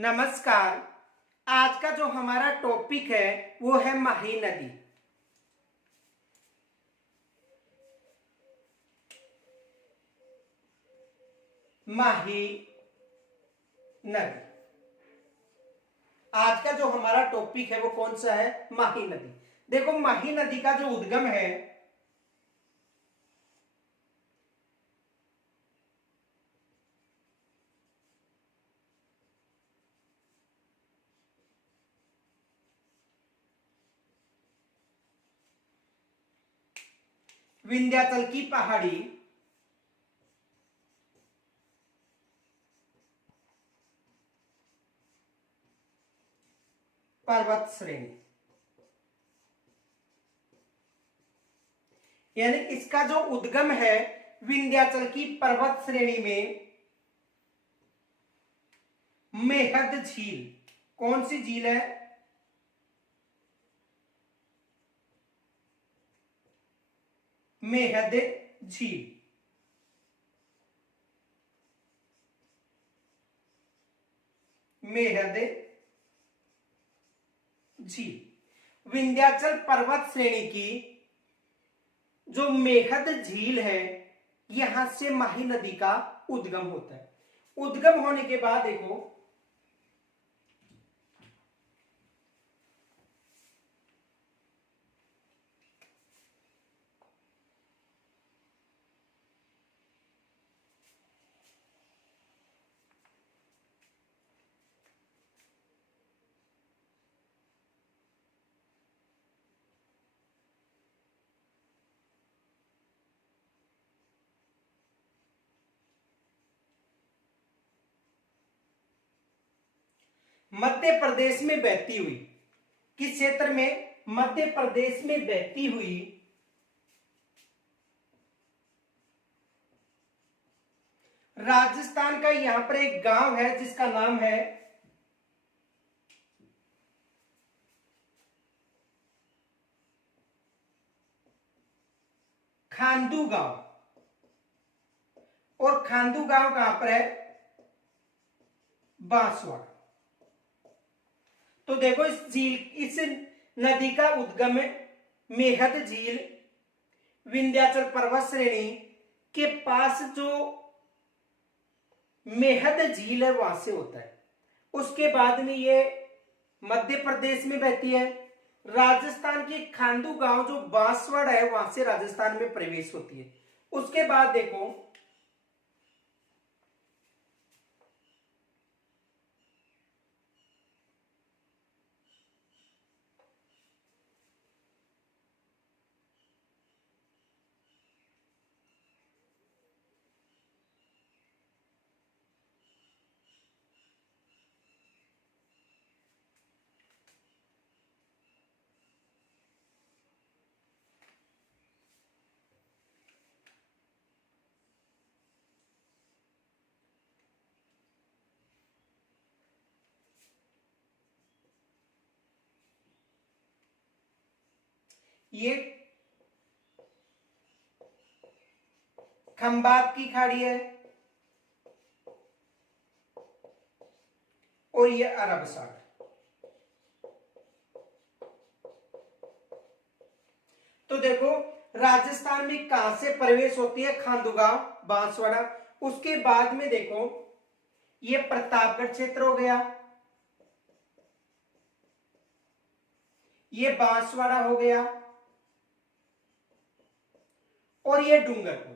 नमस्कार। आज का जो हमारा टॉपिक है वो है माही नदी। माही नदी। आज का जो हमारा टॉपिक है वो कौन सा है? माही नदी। देखो, माही नदी का जो उद्गम है विंध्याचल की पहाड़ी पर्वत श्रेणी, यानी इसका जो उद्गम है विंध्याचल की पर्वत श्रेणी में मेहद झील। कौन सी झील है? मेहद झील। मेहद झील विंध्याचल पर्वत श्रेणी की जो मेहद झील है, यहां से माही नदी का उद्गम होता है। उद्गम होने के बाद देखो, मध्य प्रदेश में बहती हुई, किस क्षेत्र में? मध्य प्रदेश में बहती हुई राजस्थान का यहां पर एक गांव है जिसका नाम है खांडू गांव। और खांडू गांव कहां पर है? बांसवाड़ा। तो देखो, इस नदी का उद्गम मेहद झील विंध्याचल पर्वत श्रेणी के पास जो मेहद झील है वहां से होता है। उसके बाद में ये मध्य प्रदेश में बहती है। राजस्थान के खांडू गांव जो बांसवाड़ा है वहां से राजस्थान में प्रवेश होती है। उसके बाद देखो, ये खंबात की खाड़ी है और ये अरब सागर। तो देखो, राजस्थान में कहां से प्रवेश होती है? खांडूगांव, बांसवाड़ा। उसके बाद में देखो, ये प्रतापगढ़ क्षेत्र हो गया, ये बांसवाड़ा हो गया और ये डूंगरपुर।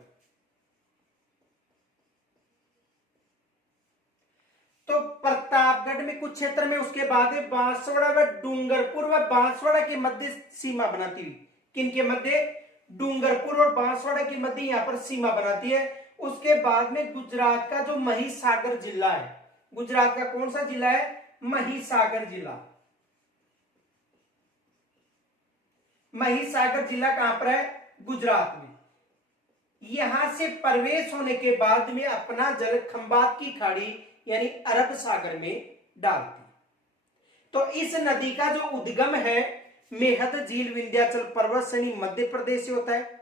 तो प्रतापगढ़ में कुछ क्षेत्र में, उसके बाद बांसवाड़ा व डूंगरपुर व बांसवाड़ा के मध्य सीमा बनाती हुई, किनके मध्य? डूंगरपुर और बांसवाड़ा के मध्य यहां पर सीमा बनाती है। उसके बाद में गुजरात का जो महिसागर जिला है, गुजरात का कौन सा जिला है? महिसागर जिला। महिसागर जिला कहां पर है? गुजरात में। यहां से प्रवेश होने के बाद में अपना जल खंबात की खाड़ी यानी अरब सागर में डालती। तो इस नदी का जो उद्गम है मेहद झील विंध्याचल पर्वत श्रेणी मध्य प्रदेश से होता है।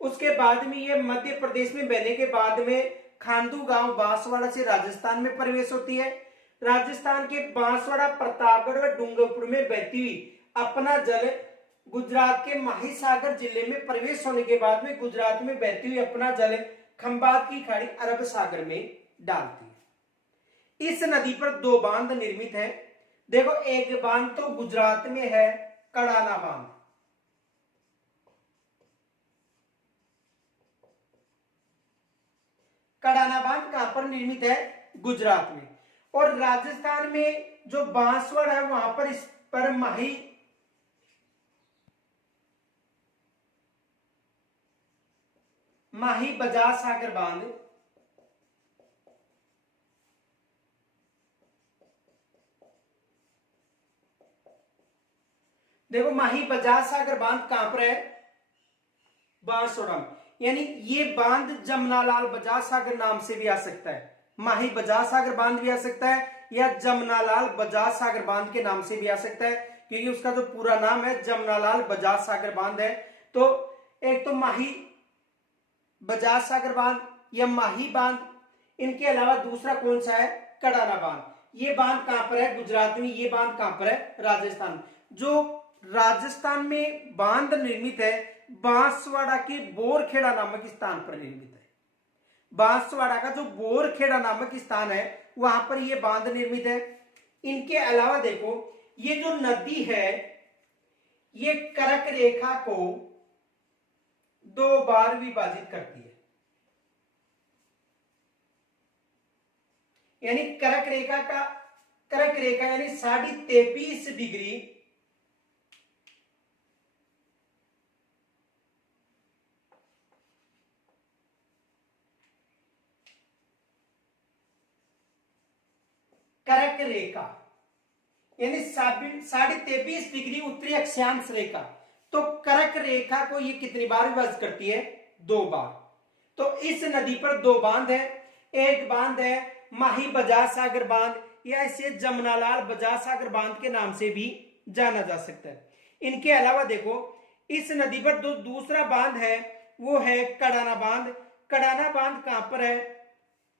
उसके बाद में ये मध्य प्रदेश में बहने के बाद में खांडू गांव बांसवाड़ा से राजस्थान में प्रवेश होती है। राजस्थान के बांसवाड़ा, प्रतापगढ़ व डूंगरपुर में बहती हुई अपना जल गुजरात के माहिसागर जिले में प्रवेश होने के बाद में गुजरात में बहती हुई अपना जल खंबात की खाड़ी अरब सागर में डालती है। इस नदी पर दो बांध निर्मित है। देखो, एक बांध तो गुजरात में है, कड़ाना बांध। कड़ाना बांध कहां पर निर्मित है? गुजरात में। और राजस्थान में जो बांसवाड़ा है वहां पर इस पर माही बजाज सागर बांध, देखो माही बजाज सागर बांध कहां पर है? बांसवाड़ा में। यानी ये बांध जमनालाल बजाज सागर नाम से भी आ सकता है, माही बजाज सागर बांध भी आ सकता है, या जमनालाल बजाज सागर बांध के नाम से भी आ सकता है, क्योंकि उसका जो पूरा नाम है जमनालाल बजाज सागर बांध है। तो एक तो माही बजाज सागर बांध या माही बांध, इनके अलावा दूसरा कौन सा है? कड़ाना बांध। ये बांध कहां पर है? गुजरात में। ये बांध कहां पर है? राजस्थान। जो राजस्थान में बांध निर्मित है बांसवाड़ा के बोरखेड़ा नामक स्थान पर निर्मित है। बांसवाड़ा का जो बोरखेड़ा नामक स्थान है वहां पर यह बांध निर्मित है। इनके अलावा देखो, ये जो नदी है ये कर्क रेखा को दो बार विभाजित करती है। यानी कर्क रेखा यानी 23.5 डिग्री कर्क रेखा यानी 23.5 डिग्री उत्तरी अक्षांश रेखा। तो कर्क रेखा को ये कितनी बार विभाजित करती है? दो बार। तो इस नदी पर दो बांध है। एक बांध है माही बजाज सागर बांध, या इसे जमनालाल बजाज सागर बांध के नाम से भी जाना जा सकता है। इनके अलावा देखो, इस नदी पर जो दूसरा बांध है वो है कड़ाना बांध। कड़ाना बांध कहां पर है?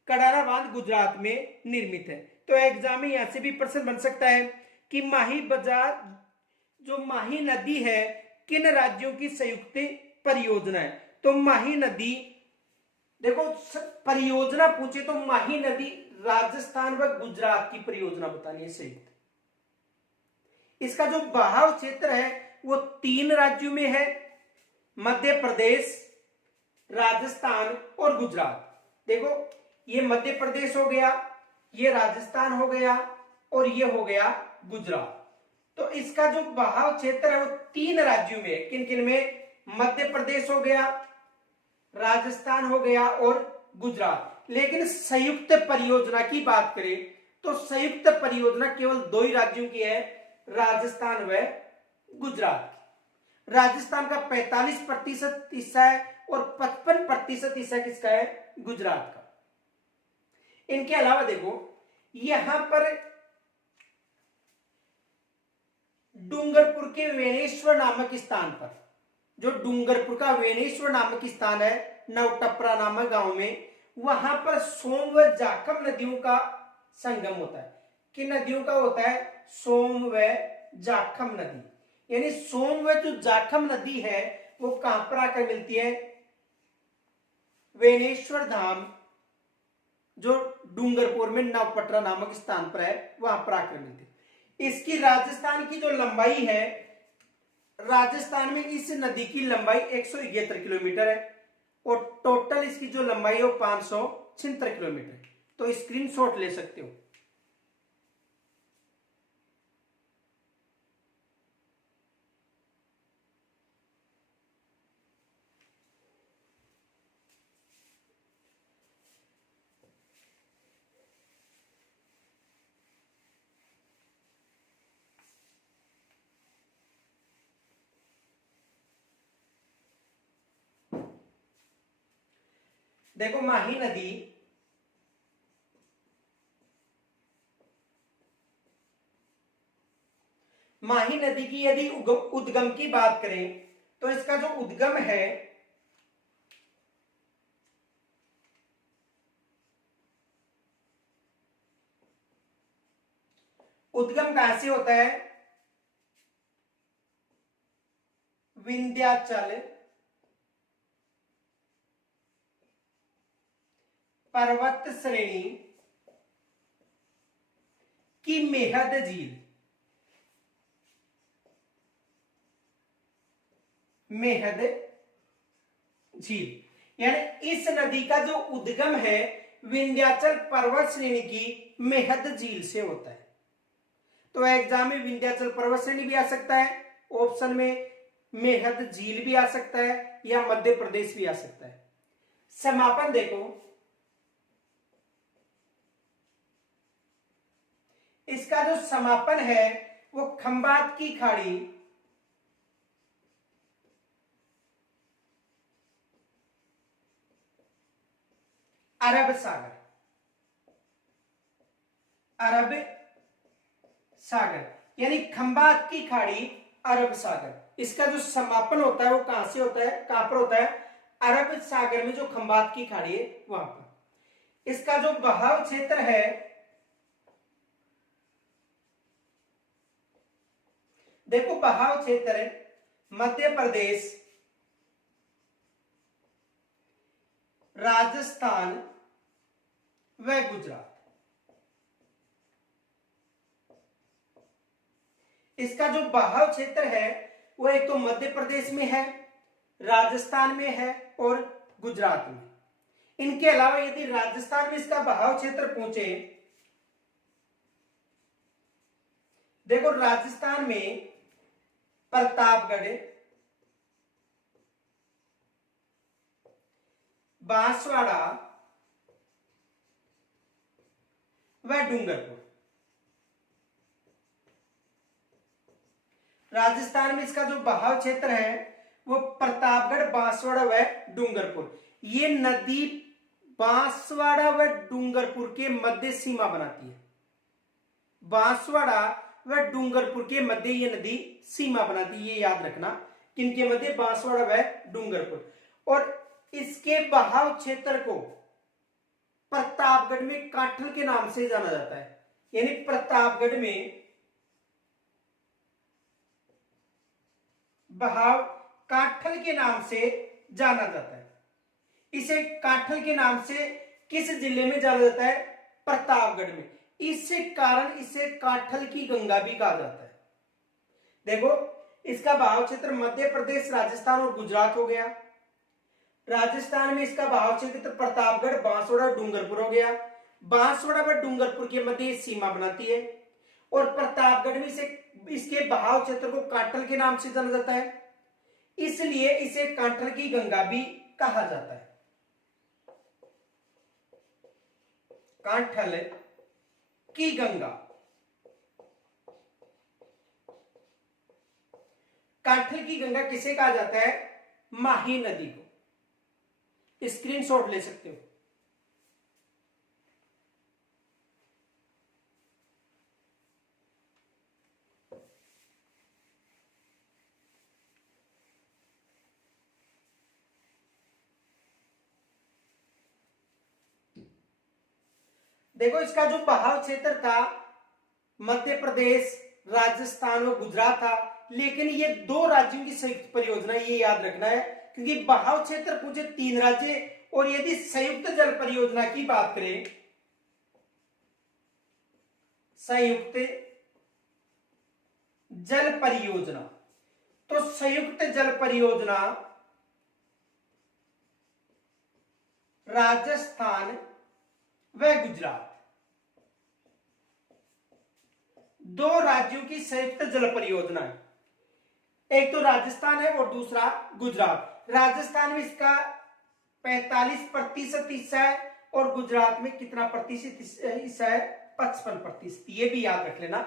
कड़ाना बांध गुजरात में निर्मित है। तो एग्जाम में यहां से भी प्रश्न बन सकता है कि माही बजाज जो माही नदी है किन राज्यों की संयुक्त परियोजना है? तो माही नदी, देखो परियोजना पूछे तो माही नदी राजस्थान व गुजरात की परियोजना बतानी है संयुक्त। इसका जो बहाव क्षेत्र है वो 3 राज्यों में है, मध्य प्रदेश, राजस्थान और गुजरात। देखो, ये मध्य प्रदेश हो गया, ये राजस्थान हो गया और ये हो गया गुजरात। तो इसका जो बहाव क्षेत्र है वो 3 राज्यों में है। किन किन में? मध्य प्रदेश हो गया, राजस्थान हो गया और गुजरात। लेकिन संयुक्त परियोजना की बात करें तो संयुक्त परियोजना केवल 2 ही राज्यों की है, राजस्थान व गुजरात। राजस्थान का 45% हिस्सा है और 55% हिस्सा किसका है? गुजरात का। इनके अलावा देखो, यहां पर डूंगरपुर के वेणेश्वर नामक स्थान पर, जो डूंगरपुर का वेणेश्वर नामक स्थान है नवटपरा नामक गांव में, वहां पर सोम व जाखम नदियों का संगम होता है। किन नदियों का होता है? सोम व जाखम नदी। यानी सोम व जो जाखम नदी है वो कहां पर आकर मिलती है? वेणेश्वर धाम जो डूंगरपुर में नवपटरा नामक स्थान पर है वहां पर आकर मिलती है। इसकी राजस्थान की जो लंबाई है, राजस्थान में इस नदी की लंबाई 171 किलोमीटर है और टोटल इसकी जो लंबाई है वो 576 किलोमीटर है। तो स्क्रीनशॉट ले सकते हो। देखो, माही नदी की यदि उद्गम की बात करें तो इसका जो उद्गम है उद्गम कहां से होता है? विंध्याचल पर्वत श्रेणी की मेहद झील, मेहद झील, यानी इस नदी का जो उद्गम है विंध्याचल पर्वत श्रेणी की मेहद झील से होता है। तो एग्जाम में विंध्याचल पर्वत श्रेणी भी आ सकता है, ऑप्शन में मेहद झील भी आ सकता है, या मध्य प्रदेश भी आ सकता है। समापन देखो, इसका जो समापन है वो खंबात की खाड़ी, अरब सागर, अरब सागर, यानी खंबात की खाड़ी अरब सागर, इसका जो समापन होता है वो कहां से होता है, कहां पर होता है? अरब सागर में जो खंबात की खाड़ी है वहां पर। इसका जो बहाव क्षेत्र है, देखो बहाव क्षेत्र है मध्य प्रदेश, राजस्थान व गुजरात। इसका जो बहाव क्षेत्र है वो एक तो मध्य प्रदेश में है, राजस्थान में है और गुजरात में। इनके अलावा यदि राजस्थान में इसका बहाव क्षेत्र पहुंचे, देखो राजस्थान में प्रतापगढ़, बांसवाड़ा व डूंगरपुर। राजस्थान में इसका जो बहाव क्षेत्र है वो प्रतापगढ़, बांसवाड़ा व डूंगरपुर, ये नदी बांसवाड़ा व डूंगरपुर के मध्य सीमा बनाती है। बांसवाड़ा व डूंगरपुर के मध्य ये नदी सीमा बनाती है, ये याद रखना, किनके मध्य? बांसवाड़ा व डूंगरपुर। और इसके बहाव क्षेत्र को प्रतापगढ़ में काठल के नाम से जाना जाता है, यानी प्रतापगढ़ में बहाव काठल के नाम से जाना जाता है। इसे काठल के नाम से किस जिले में जाना जाता है? प्रतापगढ़ में। इससे कारण इसे काठल की गंगा भी कहा जाता है। देखो इसका बहाव क्षेत्र मध्य प्रदेश, राजस्थान और गुजरात हो गया। राजस्थान में इसका बहाव क्षेत्र प्रतापगढ़, बांसवाड़ा और डूंगरपुर हो गया। बांसवाड़ा व डूंगरपुर के मध्य सीमा बनाती है, और प्रतापगढ़ में इसे इसके बहाव क्षेत्र को काठल के नाम से जाना जाता है, इसलिए इसे काठल की गंगा भी कहा जाता है। काठल की गंगा, काठल की गंगा किसे कहा जाता है? माही नदी को। स्क्रीनशॉट ले सकते हो। देखो इसका जो बहाव क्षेत्र था मध्य प्रदेश, राजस्थान और गुजरात था, लेकिन ये दो राज्यों की संयुक्त परियोजना, ये याद रखना है, क्योंकि बहाव क्षेत्र पूछे 3 राज्य, और यदि संयुक्त जल परियोजना की बात करें, संयुक्त जल परियोजना, तो संयुक्त जल परियोजना राजस्थान व गुजरात, दो राज्यों की संयुक्त जल परियोजना है। एक तो राजस्थान है और दूसरा गुजरात। राजस्थान में इसका 45% हिस्सा है, और गुजरात में कितना प्रतिशत हिस्सा है? 55%। ये भी याद रख लेना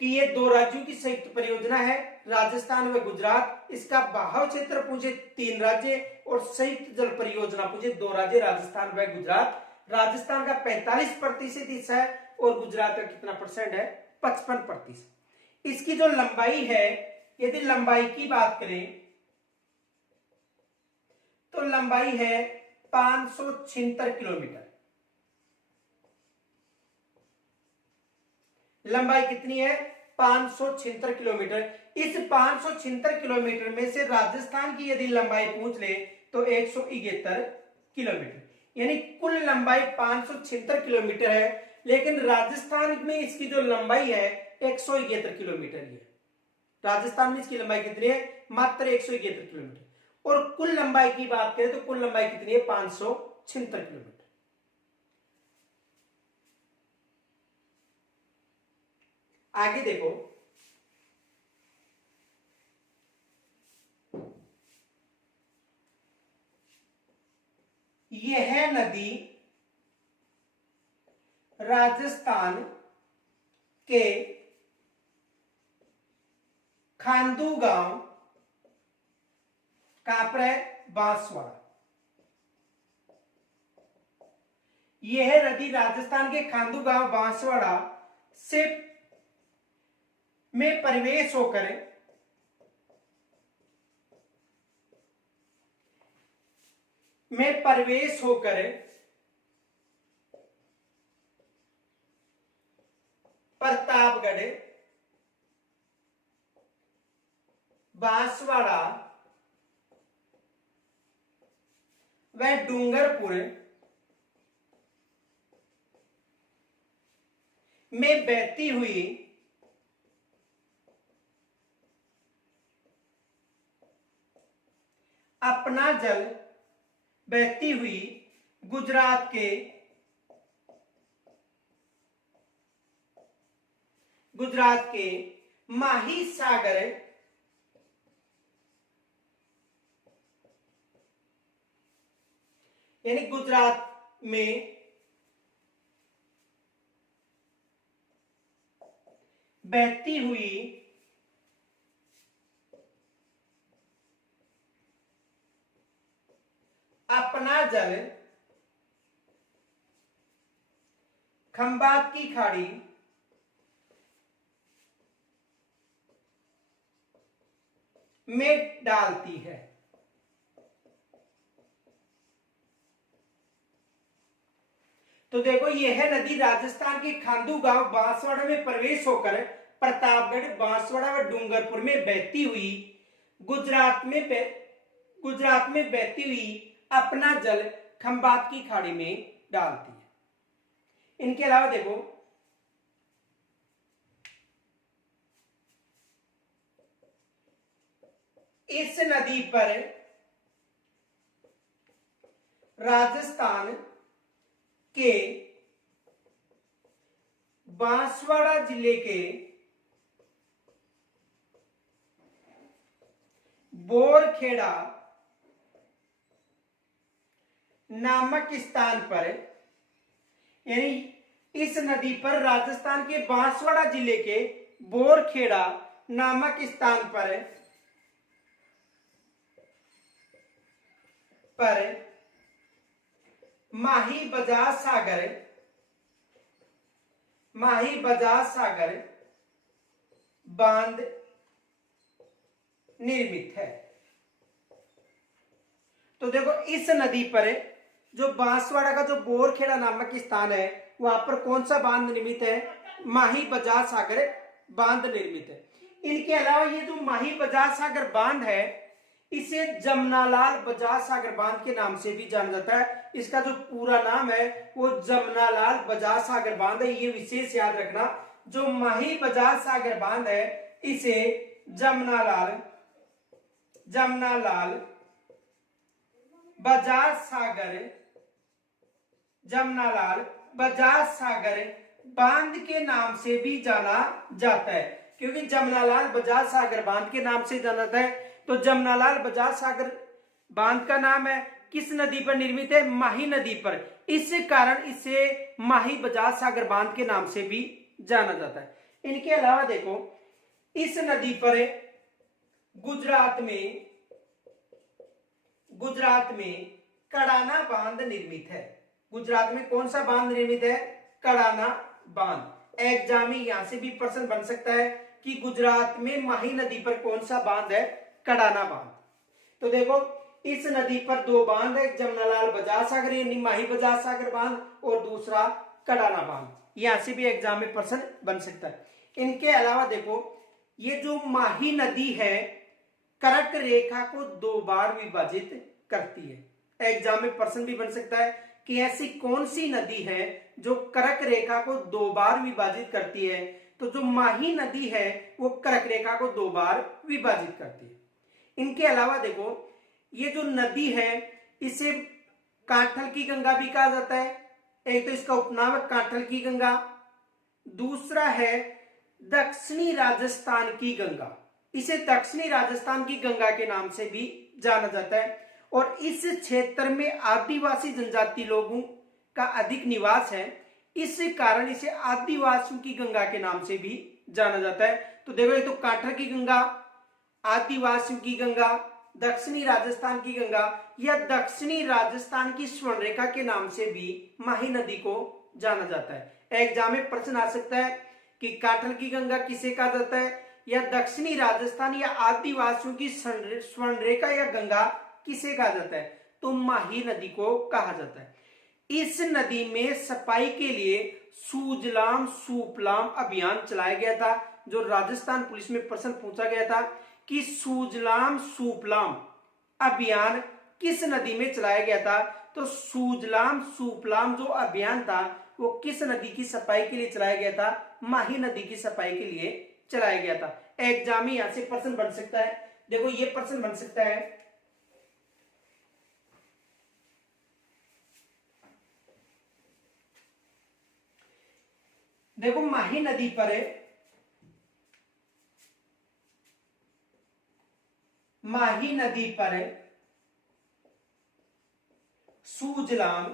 कि ये दो राज्यों की संयुक्त परियोजना है, राजस्थान व गुजरात। इसका बहाव क्षेत्र पूछे 3 राज्य, और संयुक्त जल परियोजना पूछे 2 राज्य, राजस्थान व गुजरात। राजस्थान का 45% हिस्सा है, और गुजरात का कितना परसेंट है? 55%। इसकी जो लंबाई है, यदि लंबाई की बात करें तो लंबाई है 576 किलोमीटर। लंबाई कितनी है? 576 किलोमीटर। इस 576 किलोमीटर में से राजस्थान की यदि लंबाई पूछ ले तो 171 किलोमीटर, यानी कुल लंबाई 576 किलोमीटर है, लेकिन राजस्थान में इसकी जो लंबाई है 171 किलोमीटर है। राजस्थान में इसकी लंबाई कितनी है? मात्र 171 किलोमीटर। और कुल लंबाई की बात करें तो कुल लंबाई कितनी है? 576 किलोमीटर। आगे देखो, यह नदी राजस्थान के खांडू गांव, कहां पर है? बांसवाड़ा। यह नदी राजस्थान के खांडू गांव बांसवाड़ा से में प्रवेश होकर प्रतापगढ़, बांसवाड़ा व डूंगरपुर में बहती हुई अपना जल गुजरात के माही सागर यानी गुजरात में बहती हुई अपना जल खंबात की खाड़ी में डालती है। तो देखो, यह नदी राजस्थान के खांडू गांव बांसवाड़ा में प्रवेश होकर प्रतापगढ़, बांसवाड़ा व डूंगरपुर में बहती हुई गुजरात में बहती हुई अपना जल खंबात की खाड़ी में डालती है। इनके अलावा देखो, इस नदी पर राजस्थान के बांसवाड़ा जिले के बोरखेड़ा नामक स्थान पर, यानी इस नदी पर राजस्थान के बांसवाड़ा जिले के बोरखेड़ा नामक स्थान पर माही बजाज सागर बांध निर्मित है। तो देखो, इस नदी पर जो बांसवाड़ा का जो बोरखेड़ा नामक स्थान है वहां पर कौन सा बांध निर्मित है? माही बजाज सागर बांध निर्मित है। इनके अलावा ये जो माही बजाज सागर बांध है इसे जमनालाल बजाज सागर बांध के नाम से भी जाना जाता है। इसका जो पूरा नाम है वो जमनालाल बजाज सागर बांध है। ये विशेष याद रखना, जो माही बजाज सागर बांध है इसे जमनालाल बजाज सागर बांध के नाम से भी जाना जाता है। क्योंकि जमनालाल बजाज सागर बांध के नाम से जाना जाता है, तो जमनालाल बजाज सागर बांध का नाम है किस नदी पर निर्मित है? माही नदी पर। इस कारण इसे माही बजाज सागर बांध के नाम से भी जाना जाता है। इनके अलावा देखो, इस नदी पर गुजरात में कड़ाना बांध निर्मित है। गुजरात में कौन सा बांध निर्मित है? कड़ाना बांध। एग्जामी यहां से भी प्रश्न बन सकता है कि गुजरात में माही नदी पर कौन सा बांध है? कड़ाना बांध। तो देखो, इस नदी पर दो बांध है, जमनालाल बजाज सागर यानी माही बजाज सागर बांध और दूसरा कड़ाना बांध। यहां से भी एग्जाम में प्रश्न बन सकता है। इनके अलावा देखो, ये जो माही नदी है कर्क रेखा को 2 बार विभाजित करती है। एग्जाम में प्रश्न भी बन सकता है कि ऐसी कौन सी नदी है जो कर्क रेखा को 2 बार विभाजित करती है। तो जो माही नदी है वो कर्क रेखा को 2 बार विभाजित करती है। इनके अलावा देखो, ये जो नदी है इसे कांठल की गंगा भी कहा जाता है। एक तो इसका उपनाम है कांठल की गंगा, दूसरा है दक्षिणी राजस्थान की गंगा। इसे दक्षिणी राजस्थान की गंगा के नाम से भी जाना जाता है। और इस क्षेत्र में आदिवासी जनजाति लोगों का अधिक निवास है, इस कारण इसे आदिवासियों की गंगा के नाम से भी जाना जाता है। तो देखो, ये तो कांठल की गंगा, आदिवासियों की गंगा, दक्षिणी राजस्थान की गंगा, या दक्षिणी राजस्थान की स्वर्ण रेखा के नाम से भी माही नदी को जाना जाता है। एग्जाम में प्रश्न आ सकता है कि कांठल की गंगा किसे कहा जाता है, या दक्षिणी राजस्थान या आदिवासियों की स्वर्ण रेखा या गंगा किसे कहा जाता है, तो माही नदी को कहा जाता है। इस नदी में सफाई के लिए सूजलाम सुफलाम अभियान चलाया गया था। जो राजस्थान पुलिस में प्रश्न पूछा गया था कि सूजलाम सुफलाम अभियान किस नदी में चलाया गया था, तो सूजलाम सुफलाम जो अभियान था वो किस नदी की सफाई के लिए चलाया गया था, माही नदी की सफाई के लिए चलाया गया था। एग्जाम में यहां से प्रश्न बन सकता है। देखो, ये प्रश्न बन सकता है, देखो माही नदी पर सूजलाम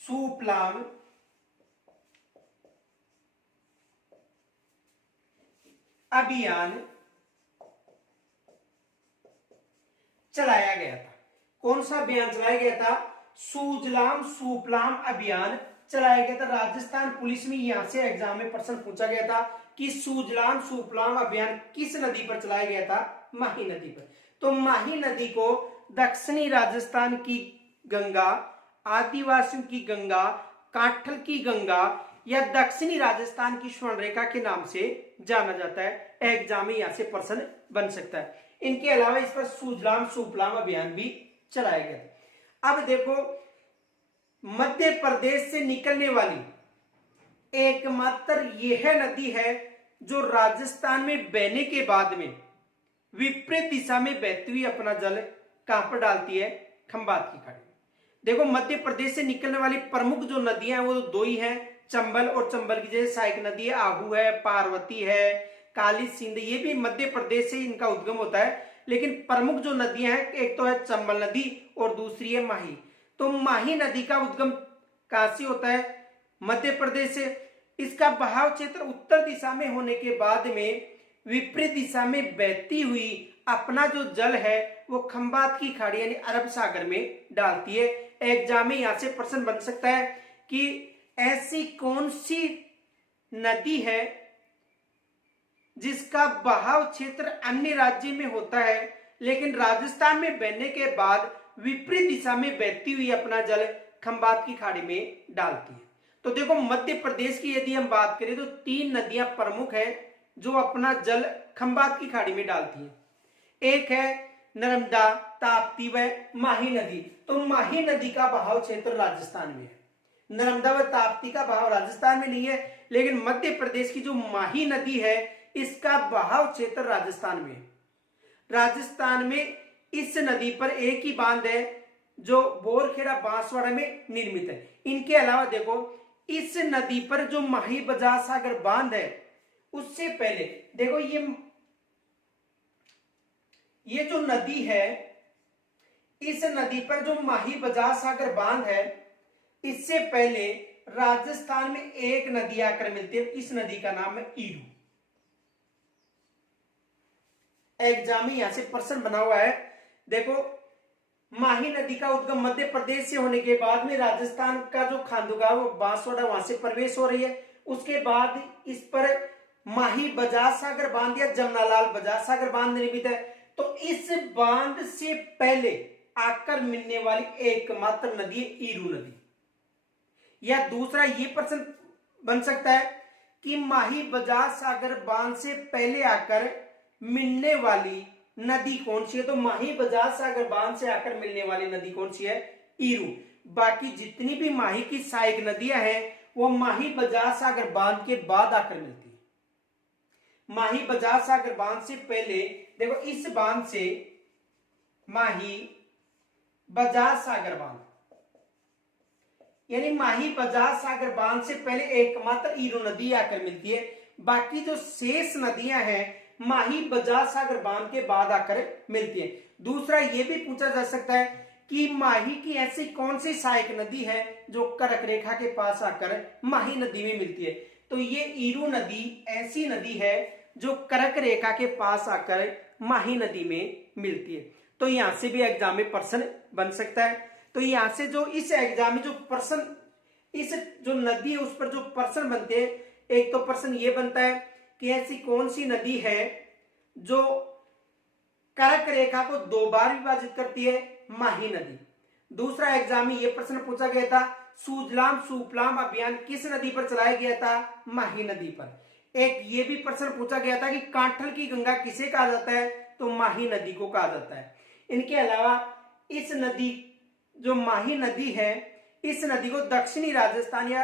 सुफलाम अभियान चलाया गया था। कौन सा अभियान चलाया गया था, सूजलाम सुफलाम अभियान चलाया गया था। राजस्थान पुलिस में यहां से एग्जाम में प्रश्न पूछा गया था कि सूजलाम सुफलाम अभियान किस नदी पर चलाया गया था, माही नदी पर। तो माही नदी को दक्षिणी राजस्थान की गंगा, आदिवासियों की गंगा, कांठल की गंगा या दक्षिणी राजस्थान की स्वर्ण रेखा के नाम से जाना जाता है। एग्जाम में यहां से प्रश्न बन सकता है। इनके अलावा इस पर सूजलाम सुफलाम अभियान भी चलाया गया था। अब देखो, मध्य प्रदेश से निकलने वाली एकमात्र यह नदी है जो राजस्थान में बहने के बाद में विपरीत दिशा में बहती हुई अपना जल कहां पर डालती है, खंबात की खाड़ी। देखो, मध्य प्रदेश से निकलने वाली प्रमुख जो नदियां हैं वो 2 ही हैं, चंबल और चंबल की जैसे सहायक नदी है, आहू है, पार्वती है, काली सिंध, ये भी मध्य प्रदेश से इनका उद्गम होता है। लेकिन प्रमुख जो नदियां हैं, एक तो है चंबल नदी और दूसरी है माही। तो माही नदी का उद्गम कहां से होता है, मध्य प्रदेश से। इसका बहाव क्षेत्र उत्तर दिशा में होने के बाद में विपरीत दिशा में बहती हुई अपना जो जल है वो खंबात की खाड़ी यानी अरब सागर में डालती है। एग्जाम में यहां से प्रश्न बन सकता है कि ऐसी कौन सी नदी है जिसका बहाव क्षेत्र अन्य राज्य में होता है लेकिन राजस्थान में बहने के बाद विपरीत दिशा में बहती हुई अपना जल खंबात की खाड़ी में डालती है। तो देखो, मध्य प्रदेश की यदि हम बात करें तो 3 नदियां प्रमुख है जो अपना जल खंबात की खाड़ी में डालती है। एक है नर्मदा, ताप्ती व माही नदी। तो माही नदी का बहाव क्षेत्र राजस्थान में है, नर्मदा व ताप्ती का बहाव राजस्थान में नहीं है। लेकिन मध्य प्रदेश की जो माही नदी है इसका बहाव क्षेत्र राजस्थान में है। राजस्थान में इस नदी पर एक ही बांध है जो बोरखेड़ा बांसवाड़ा में निर्मित है। इनके अलावा देखो, इस नदी पर जो माही बजाज सागर बांध है उससे पहले देखो, ये जो नदी है, इस नदी पर जो माही बजाज सागर बांध है, इससे पहले राजस्थान में एक नदी आकर मिलती है। इस नदी का नाम है ईरू। एग्जाम में यहां से प्रश्न बना हुआ है। देखो, माही नदी का उद्गम मध्य प्रदेश से होने के बाद में राजस्थान का जो खांडूगा वो बांसवाड़ा वहां से प्रवेश हो रही है। उसके बाद इस पर माही बजाज सागर बांध या जमनालाल बजाज सागर बांध निर्मित है। तो इस बांध से पहले आकर मिलने वाली एकमात्र नदी है ईरू नदी। या दूसरा ये प्रश्न बन सकता है कि माही बजाज सागर बांध से पहले आकर मिलने वाली नदी कौन सी है। तो माही बजाज सागर बांध से आकर मिलने वाली नदी कौन सी है, ईरू। बाकी जितनी भी माही की सहायक नदियां हैं वो माही बजाज सागर बांध के बाद आकर मिलती है। माही बजाज सागर बांध से पहले, देखो इस बांध से माही बजाज सागर बांध, यानी माही बजाज सागर बांध से पहले एकमात्र ईरू नदी आकर मिलती है। बाकी जो शेष नदियां हैं माही बजाज सागर बांध के बाद आकर मिलती है। दूसरा ये भी पूछा जा सकता है कि माही की ऐसी कौन सी सहायक नदी है जो कर्क रेखा के पास आकर माही नदी में मिलती है। तो ये ईरू नदी ऐसी नदी है जो कर्क रेखा के पास आकर माही नदी में मिलती है। तो यहां से भी एग्जाम में प्रश्न बन सकता है। तो यहां से जो इस एग्जाम में जो प्रश्न, इस जो नदी है उस पर जो प्रश्न बनते हैं, एक तो प्रश्न ये बनता है कि ऐसी कौन सी नदी है जो कर्क रेखा को 2 बार विभाजित करती है, माही नदी। दूसरा एग्जाम में यह प्रश्न पूछा गया था सुजलाम सुफलाम अभियान किस नदी पर चलाया गया था, माही नदी पर। एक ये भी प्रश्न पूछा गया था कि कांठल की गंगा किसे कहा जाता है, तो माही नदी को कहा जाता है। इनके अलावा इस नदी जो माही नदी है, इस नदी को दक्षिणी राजस्थान या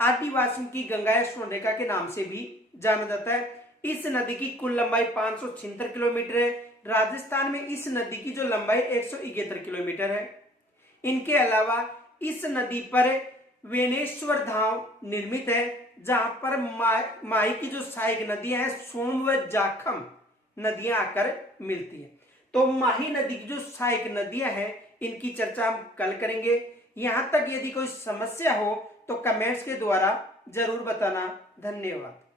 आदिवासियों की गंगा या स्वर्णरेखा के नाम से भी जाना जाता है। इस नदी की कुल लंबाई 576 किलोमीटर है। राजस्थान में इस नदी की जो लंबाई 171 किलोमीटर है। इनके अलावा इस नदी पर वेनेश्वर धाम निर्मित है, जहां पर माही की जो सहायक नदियां हैं सोम व जाखम नदियां आकर मिलती है। तो माही नदी की जो सहायक नदियां हैं इनकी चर्चा हम कल करेंगे। यहां तक यदि कोई समस्या हो तो कमेंट्स के द्वारा जरूर बताना। धन्यवाद।